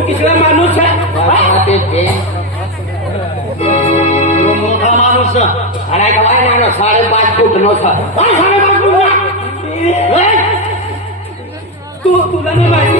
चुकीचा माणूस आहे. मोठा माणूस आणि का बाय माणूस साडेपाच फूट नव्हता काय बापू ए! तू तुला नाही माहिती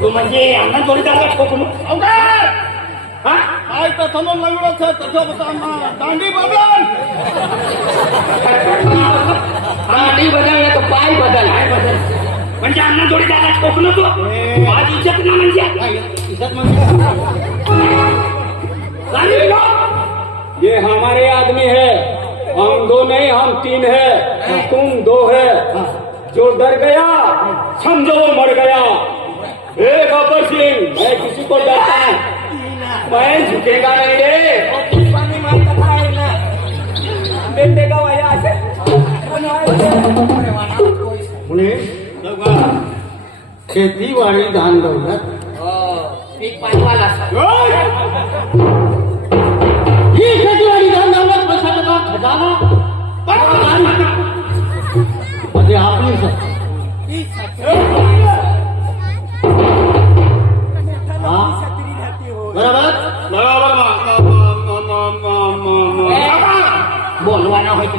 तू म्हणजे अण्णा! हा? लागलं तसं दांडी बदल बदल नाही बदल काय बदल? म्हणजे अण्णा थोडी त्याला ठोकून तू माझी इज़्ज़त ना म्हणजे अरे लोक! ये हमारे आदमी है। हम दो नहीं हम तीन है। तुम दो है। जो डर गया समझो वो मर गया। ए गब्बर सिंह मैं किसी को डरता नहीं। मैं झुकेगा नहीं रे। म्हणे शेतीवाडी धान दौलत। हो, पीक पाणीवाला ही બરાબર? બરાબર? બોલવાના હોય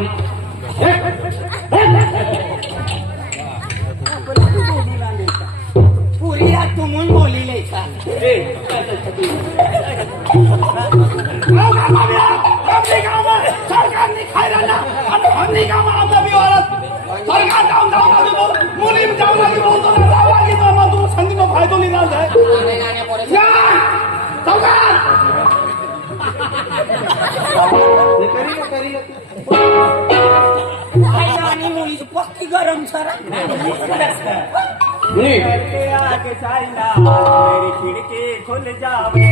म्हणे आगे चाइना मेरी खिड़की खुल जावे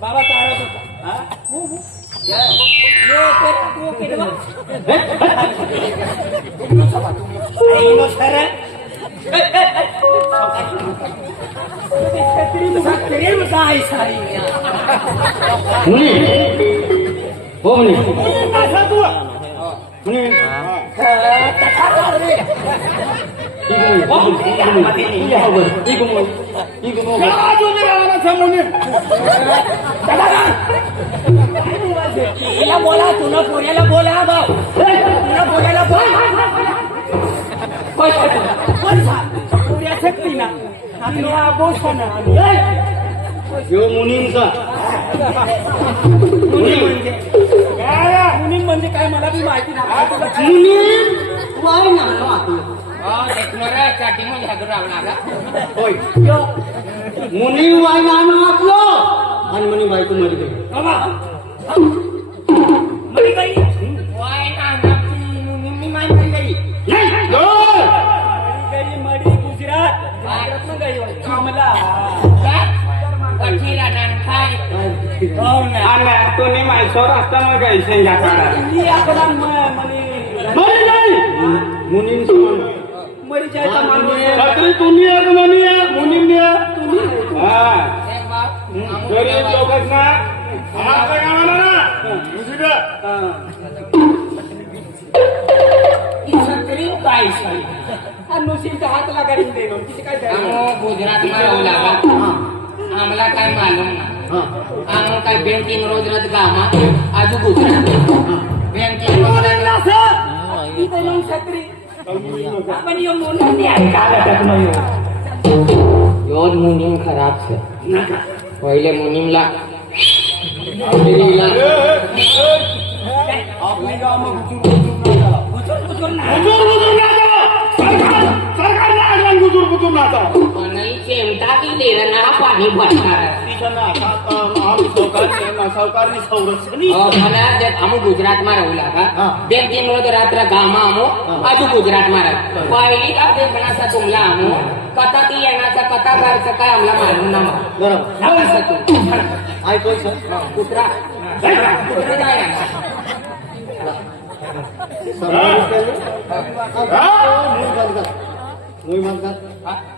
बाबा तारा होता हा? ये तेरा तू केडवा आईनो सर นี่เออจัดการต่อเลยพี่อีกูมึงอีกูมึงอีกูมึงอีกูมึงอีกูมึงไม่เอาจุดนี้อะไรนะสามคนนี้จัดการอย่าบอกแล้วตุนะพูดอย่าบอกแล้วบอกตุนะพูดอย่าบอก કોઈ કોઈ કોઈ સાહેબ પૂર્યા શક્તિ ના આ તો આ બહુ છે ને यो मुनीमचा मुनीम म्हणजे? मुनीम म्हणजे काय मला बी माहिती नाही. मुनीम वाय ना होय. मुनीम वाय ना वाचलो आणि म्हणे बायको मरी गई वाय ना मुनीम मरी गई नाही मरी गुजरात. भारत गई कमला. ಅಣ್ಣ ತುನಿ ಮೈಸೂರು ಅಸ್ತಮ ಗೈಸಿಂಗ ಮರಿ ಜಾಯ್ ಮುನಿನ್ ಸುಮನ್ ಮರಿ ಜಾಯ್ ತಮನ್ ಸತ್ರಿ ತುನಿ ಅದ ಮನಿ ಮುನಿನ್ ನೇ ತುನಿ ಹಾ ಗರೀಬ ಲೋಕಸ್ ನಾ ಆತ ಗಾವನ ನಾ ಮುಸಿಗ सत्री काय नुसीलच्या हातला गाडी देणं तिचे काय गुजरात मध्ये आम्हाला काय मालूम काय बँकिंग रोज़गार कामा आजू गुजरात बँकिंग मुलींना असं, इथं येऊन छत्री आपण येऊन मुलींनी ऐकायला त्यात नाही हो. योज मुनीम खराब नका. पहिले मुनीमला आपली गावं गुजूर गुजूर. गुजूर गुजूर नाही. गुजूर गुजूर नाचा. सरकार सरकारने आगमन गुजूर गुजूर नाचा चिमटा की दे ना पाणी भरणार અમુક ગુજરાત માં રહેલા હા બે ટીમ નો તો રાત્રે ગામમાં અમો બાજુ ગુજરાત માં રહે પહેલી કા બે બનાસા તુમલા અમો કથા તી એનાचा કથાકાર છે काय आमला मालूम ना बरोबर आय कोण सर कुत्रा कुत्रा काय सर मुई बंद कर मुई बंद कर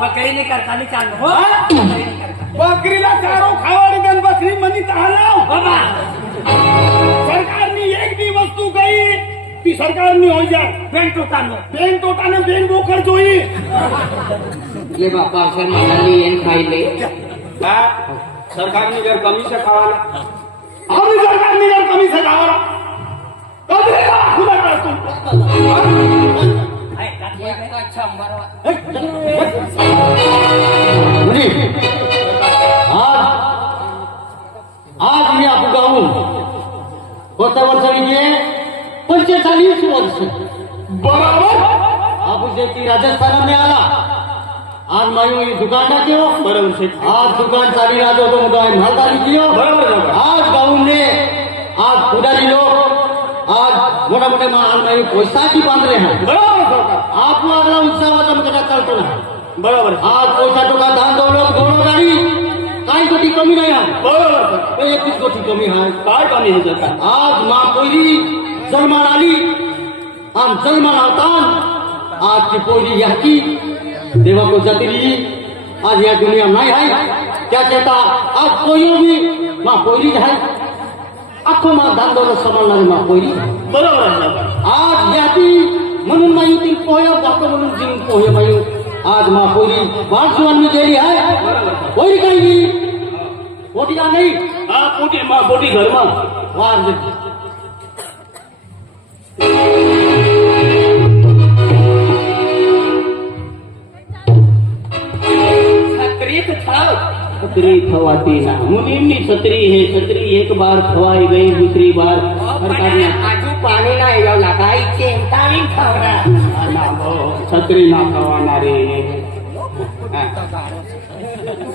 બકરી ની કરતા ની ચાલો. હો? બકરીલા ચારો ખાવાની બેન બકરી મની તાલાવ બાબા સરકારની એક બી વસ્તુ ગઈ તી સરકારની હોય જાય. બેન ટોટાનો બેન ટોટાને બેન બોકર જોઈ લે બાપા શર્માની એન ખાઈ લે. હા? સરકારની ઘર કમી છે ખાવાના? અમે સરકારની ઘર કમી છે ખાવાના. કદરે ખુદા કરતું. आज मी आपलं गाऊन कोणत्या वर्षाने जे पंचेचाळीस वर्ष बरोबर आपण जे ती राजस्थानामध्ये आला आज। मायू ही दुकान टाक्यो बरोबर आज दुकान चाली राजो तो मोठा माल चाली दियो बरोबर आज गाऊनने आज पुढारी लोक आज मोठा मोठे माल मायू पैसाची बांधले आहेत बरोबर आप आपला उत्साहाचा मग चालतो ना बरोबर। आज पैसा टोका धान दौलत गौरवदारी काही कोटी कमी नाही आहे बरोबर कमी आहे काय कमी आहे सरकार। आज मा आली आम जन्माला होता आज ती पहिली याची देवा को जातीली आज या दुनिया नाही आहे त्याच्याता आज कोयो बी मा पहिलीच आहे अख्खो मा धान दौलत सांभाळणारी मा पहिली बरोबर आहे सरकार आज याती म्हणून मायू ती पोह्या जातो म्हणून जीवन पोहे मायू आज मा पोरी वाट जीवन गेली आहे पोरी काही गेली पोटी का नाही हा पोटी मा पोटी घरमा वार छाव छत्री खवाती ना मुलींनी छत्री हे छत्री एक बार खवाई गई दूसरी बार सरकारने આજુ પાણી ના આવ્યો લગાઈ ચિંતાવી ખવરા ना गो, छत्री ना खवाणारे हा.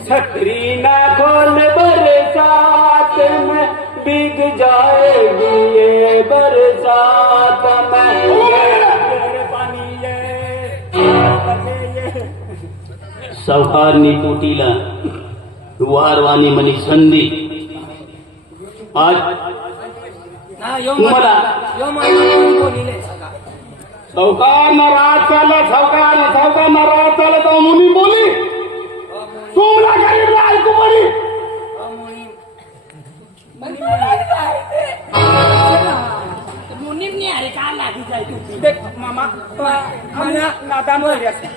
छत्री ना खोल बरसात में बिग जाएगी ये बरसात सावकारनी तुटीला वारवानी વારવાની મની સંધિ. આજ સૌકાર ના રાત ચાલે સૌકાર ના સૌકાર ના રાત ચાલે તો મુનિ બોલી. તુમરા ગરીબ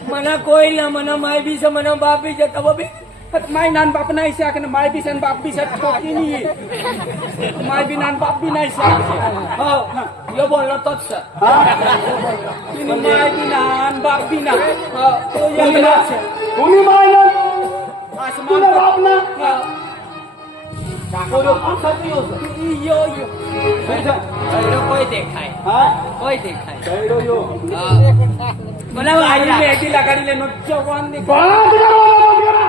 મને કોઈ ના મને માય બી છે મને બાપ છે તો માય નાન બાપ ના શાક ને માય બી સન બાપ બી સન છોકરી ની માય બી નાન બાપ બી ના શાક યો બોલનો તો છે માય બી નાન બાપ બી ના તો યો ના છે કોની માય નાન આસમાન બાપ ના કોઈ દેખાય કોઈ દેખાય બનાવો આવી લગાડી લે નો જવાન દેખાય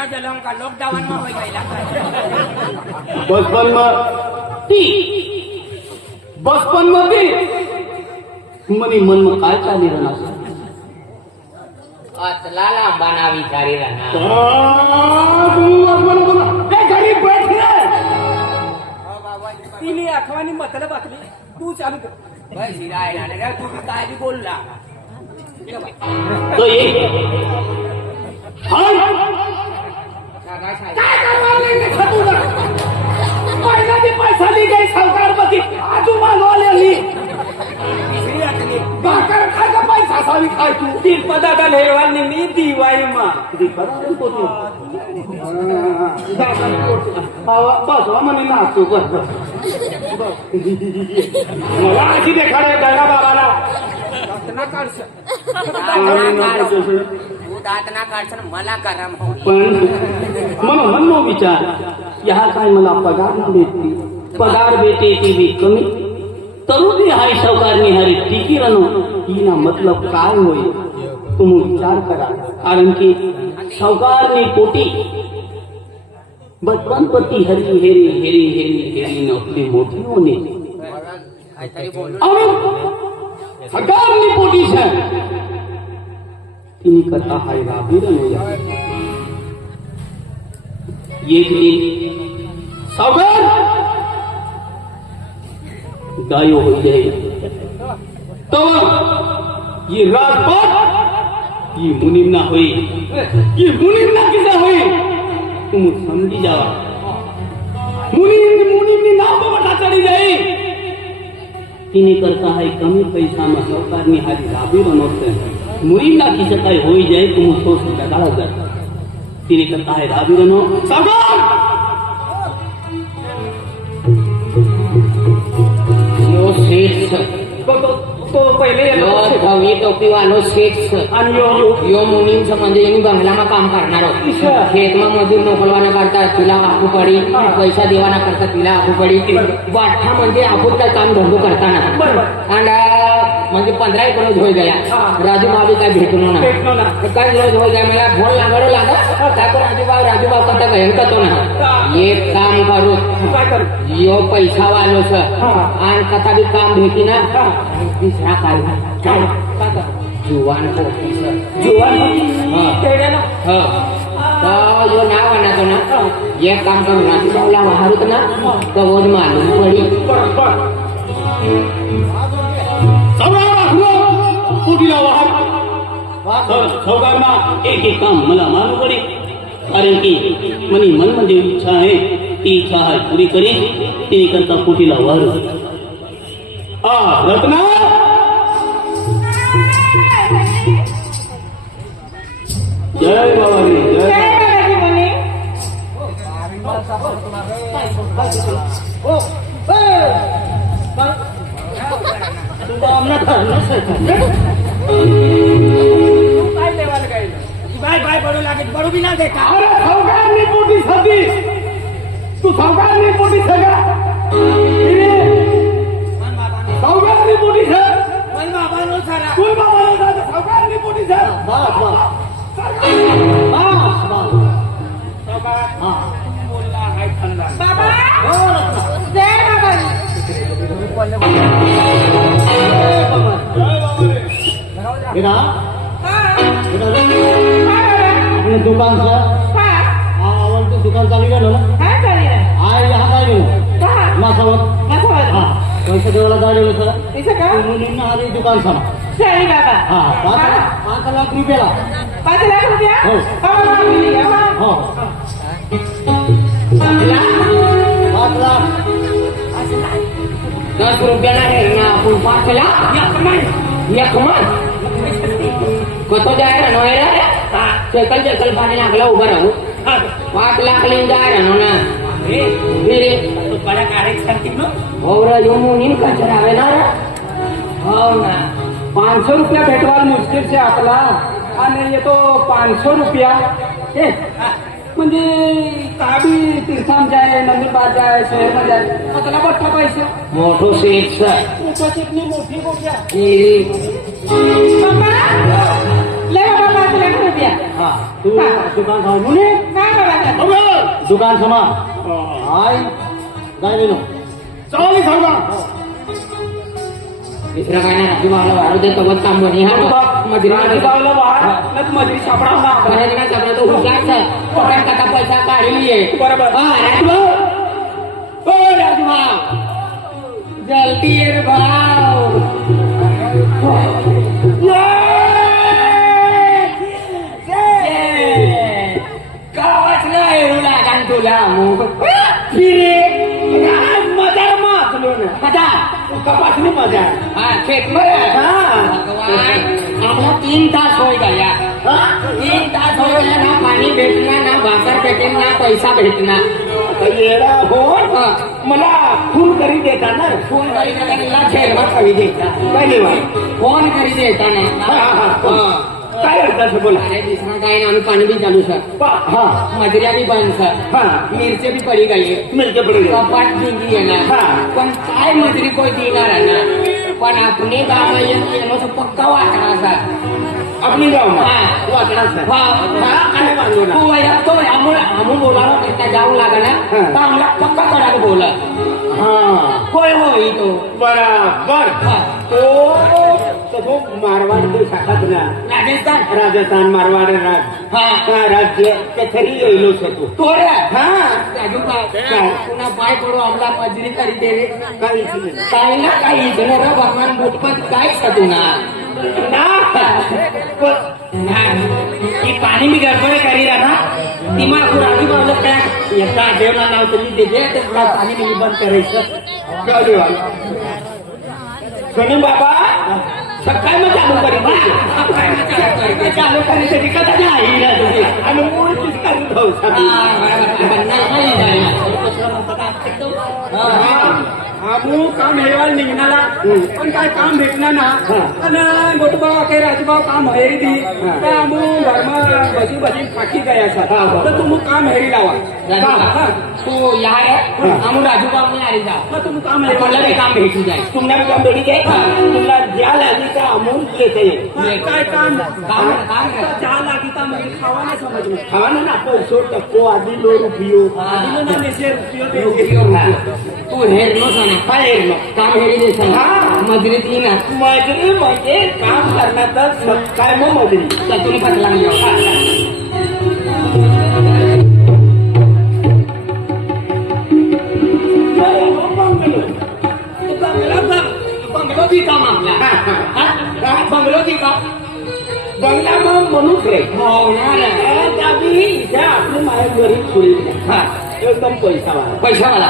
જૂના જલમ કા લોકડાઉન માં હોય ગયેલા बचपन में ती बचपन में ती मनी मन में काय चाली रहना सर અતલા લાંબા ના વિચારી રહ્યા आ, तू बचपन में बोला, ए, गरीब बैठ रे બાબા आणि मतलब बातमी तू चालू कर बस हिरायला रे तू बी काय बी बोलला तो ये તીર પદાતા હેરવાની નીતિ વાયમાં તીર પદાતા પોતે બસ અમને નાચું બસ બસ. વાંચી દેખાડે દાદા બાબાના. પણ મનનો વિચાર યાર કાંઈ મને પગાર ના બેટતી પગાર બેટી એવી કમી? તરુની હાઈ સૌકારની હારી ટીકી રનો એના મતલબ કાંઈ હોય. ती ही ना मतलब तुम्ही विचार करा। कारण की सावकारनी पोटी बचपन पती हरी हेरी हेरी हेरी हेरी છે तिने करता हाय राबी रनो एक दिन सावकार, गायो हो तो ये राजपाट એ મુનિમના હોય. એ મુનિમના કિસ્સા હોય. હું સમજી જાવા. મુનિમ મુનિમની નામ બટા ચડી જાય. એની કરતા હાય કમી પૈસામાં સરકારની હારી રાબી રમશે મુનિમના કિસ્સા કાંઈ હોઈ જાય તો હું સો ટકા ગાળા જાય એની કરતા હાય રાબી રમો સાંભળો! ya yo Kawi टोपीवालो સ્વીટ્સ અને યો યો મુનિમ સમજે એની બંગલામાં કામ કરનારો ખેતમાં મજૂર મોકલવાના કરતા ચૂલા આપવું પડી પૈસા દેવાના કરતા ચૂલા આપવું પડી વાઠા म्हणजे आपण काय काम धंदो करताना आणि म्हणजे पंधरा एक रोज होई गया. हा. राजू भाभी काय भेटलो ना. काय रोज होई गया मला फोन लागलो. लागा काय राजू भाऊ? राजू भाऊ करता काय करतो ना. हा. एक काम करू. काय करू? यो पैसा वालो हा. आणि कथा बी काम भेटी ना. हा. दुसरा काय? जुवान पोटी. जुवान हा. हो. यो नाव आणायचो ना. एक काम करू राजू भाऊला वाहरूत ना तर रोज मालूम पडी. पुढीला वाहन ना एक एक काम मला मालूम पडे। कारण की मनी मन मध्ये इच्छा आहे ती इच्छा आहे पुरी करी तिने करता पुटीला वारू आ रत्ना? जय बाबाजी जय काय लेवायला काय बाय बाय पडू लागेल पडू बी ना देखा अरे सावकारनी पोटी सती तू सावकारनी पोटी सगळा दुकान समा चालेल बाबा हाँ पाच हा. पाच लाख रुपयाला पाच लाख रुपया हो. हा, हा, हा. हो पाच लाख दस रुपयाला आहे ना आपण पाच लाख एक मन कसं जाय नो रे चकल चकल पाणी लागला उभं राहू पाच लाख लिहून जाय राहणो ना फिर बड़ा कार्य करती नो हो रे यो मुनीन कचरावे ना रे हो ना पाच सौ रुपया भेटवाल मुश्किल से आपला आणि येतो पाचशे रुपया ए, म्हणजे काबी तीर्थाम जाय नंदुरबार जाय शहर जाय आपला बठ्ठा पैसे मोठो सेठ सर उपस्थितनी मोठी मोठ्या बाबा ले बाबा पाच लाख रुपया हा तू दुकान समा मुनी काय बाबा दुकान समा आय काय गेलो चालीस हजार दुसरं काय नाही राजू भावाला वाढू दे तवत काम बनी हा मजुरी गावला बाहेर नाही तर मजुरी सापडा ना करायचं काय सगळं तो हुशार सर पकड कथा पैसा काढली आहे बरोबर. हा राजू भाऊ ओ राजू भाऊ जल्दी ये रे भाव गावाच ना हेरू लागान तुला मग फिरे मजा मातलो ना मजा कपासनी मजा हा खेत मध्ये हा. भगवान आम्हाला तीन तास होय गया तीन तास होय गया ना पाणी भेटणार ना भाकर भेटेल ना पैसा भेटणार येडा हो हा. मला फुल करी देता ना फोन करी देताना खेळवा कवी देता काय नाही फोन करी देताना हा, हा, हा. हा. काय अर्थ बोला? अरे दुसरा काय ना आम्ही पाणी बी चालू सर. हा. मजऱ्या बी बंद सर. हा. मिरचे बी पडी मिळते पडेल कपाट जिंकली येणार. हा. पण काय मजुरी कोई देणार ना? पण आपले काम येणं पक्का वाटणार सर. आपली गाव? तू आम्ही बोलावं तिथं जाऊ लागला. तर आम्हाला पक्का करायला बोला हा. होय होय तो. बराबर. तो तो मारवाड तो शाखात ना राजस्थान. राजस्थान मारवाड राज. हा. हा राज्य तेथरी येलो तो. तो रे? हा. राजू काय? पुन्हा पाय पडू आम्हाला मजुरी करी दे रे. काही काय ना काही इथं रे? भगवान बोटपत काय सतू ना. ही पाणी मी गडबड करी ना ती मग राजू बाबा काय? एका देवला नाव तुम्ही देते ते तुला पाणी मी बंद करायचं. सोनी बाबा. सकाळ मग चालू करी चालू करी तरी कदा नाही ना तुझी आणि मूळ पिचकारी धावसा आमू काम हेवाल निघणारा पण काय काम भेटणार ना आणि गोटूबाबा काही राजूबाबा काम हेरी दी तर आमू घरमा बसी बसी फाकी गया सर तर तुम्ही काम हेरी लावा हा. तू या रे आम्ही राजू बाबा आ जा मग तुम्ही काम मला हेरी बी काम भेटून जाईल तुम्हाला काम भेटी काय तुला ज्या लागली त्या अमूल देते काय काम काम काम कर. चहा लागी तर म्हणजे खावा नाही समज में खावा ना ना पैसो टक्को आधी लो रुपयो आदिलो ना पाहिजे कामगिरी मजरीत ना. मजरी म्हणजे काम करण्यातच काय मग मजरी सतून पटला काम आपला. बंगलो की काम. बंगला मग म्हणूच रे. हो, माया गरीब एकदम पैसा वाला. पैसा वाला.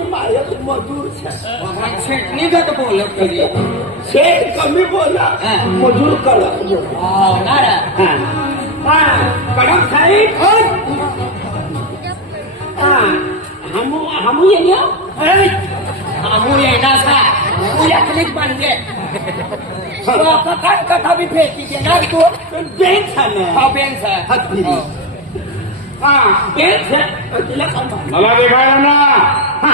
मजूर छे. भगवान छेटणी गत बोलत कधी शेठ कमी बोला हा. मजूर कडक बोला हो ना रे हा. हा, कडक साहेब हा हमू हमू येण्या आमू येणार सा तू एकलीच बनते कथा बी फेकी देणार तू बेंच आहे ना. हा बेन सर हात फिरी. हा बेंच सांभाळ. मला देखायला ना हा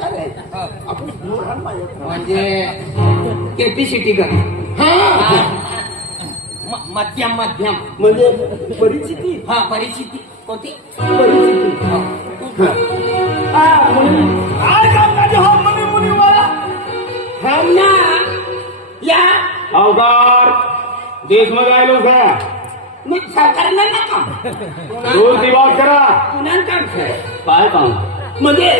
विचार आहे आपण केपीसीटी कर. मध्यम मध्यम. म्हणजे परिस्थिती हा परिस्थिती कोणती? परिस्थिती हमना या. अवगार देश मध्ये आलो का मग सरकारला नका. दूर दिवाळ करा. काम? म्हणजे